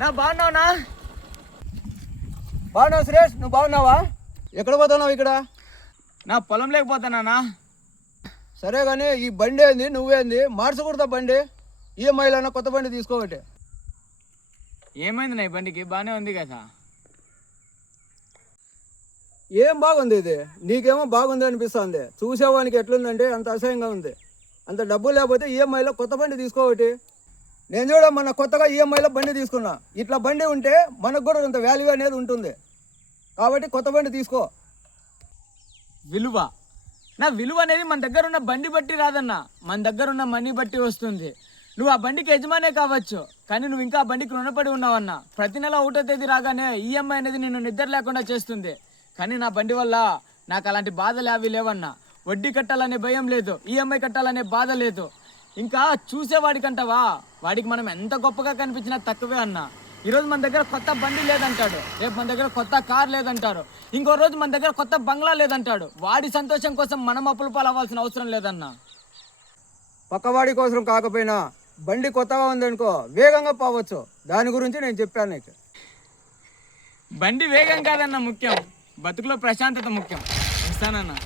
బాగున్నావునా? బాగున్నావు సురేష్, నువ్వు బాగున్నావా? ఎక్కడ పోతున్నావు ఇక్కడ? నా పొలం లేకపోతానా? సరే కానీ ఈ బండి ఏంది, నువ్వేంది మార్చకూడదా బండి? ఈఎంఐలో కొత్త బండి తీసుకోబట్టి. ఏమైంది నా ఈ బండికి? బాగానే ఉంది కదా. ఏం బాగుంది ఇది? నీకేమో బాగుంది అనిపిస్తుంది, చూసేవానికి ఎట్లుందంటే అంత అసహ్యంగా ఉంది. అంత డబ్బు లేకపోతే ఈఎంఐలో కొత్త బండి తీసుకోబట్టి. నేను చూడ మన కొత్తగా ఈఎంఐలో బండి తీసుకున్నా. ఇట్లా బండి ఉంటే మనకు కూడా కొంత వాల్యూ అనేది ఉంటుంది, కాబట్టి కొత్త బండి తీసుకో. విలువ నా విలువ అనేది మన దగ్గర ఉన్న బండి బట్టి రాదన్నా, మన దగ్గర ఉన్న మనీ బట్టి వస్తుంది. నువ్వు ఆ బండికి యజమానే కావచ్చు, కానీ నువ్వు ఇంకా ఆ బండికి రుణపడి ఉన్నావన్నా. ప్రతి నెల 1వ తేదీ రాగానే ఈఎంఐ అనేది నిన్ను నిద్ర లేకుండా చేస్తుంది. కానీ నా బండి వల్ల నాకు అలాంటి బాధలు అవి లేవన్నా. వడ్డీ కట్టాలనే భయం లేదు, ఈఎంఐ కట్టాలనే బాధ లేదు. ఇంకా చూసేవాడికంటావా, వాడికి మనం ఎంత గొప్పగా కనిపించినా తక్కువే అన్నా. ఈరోజు మన దగ్గర కొత్త బండి లేదంటాడు, రేపు మన దగ్గర కొత్త కార్ లేదంటారు, ఇంకో రోజు మన దగ్గర కొత్త బంగ్లా లేదంటాడు. వాడి సంతోషం కోసం మనం అప్పులు పాలవ్వాల్సిన అవసరం లేదన్నా. పక్కవాడి కోసం కాకపోయినా బండి కొత్తగా ఉందనుకో వేగంగా పోవచ్చు. దాని గురించి నేను చెప్పాను నీకు. బండి వేగం కాదన్న ముఖ్యం, బతుకులో ప్రశాంతత ముఖ్యం. ఇస్తానన్నా.